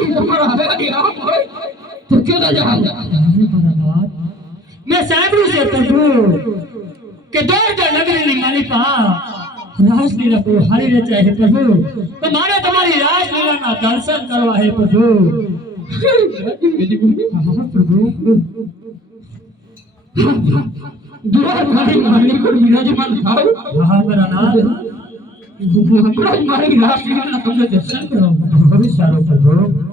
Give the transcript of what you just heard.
तो मैं साहब नु से तंदु के दो दो नगरी नी माली पा राज नी रखो हरि रे चाहे प्रभु तो मारे तुम्हारी तो राज लीला तो तो तो तो ना दर्शन करवा है प्रभु हां प्रभु दुरा भाई माली को मीरा जी मान खाओ वहां पर अनाज है तुम अपना मारे राज लीला ना तुमने दर्शन करवा भविष्य सारो प्रभु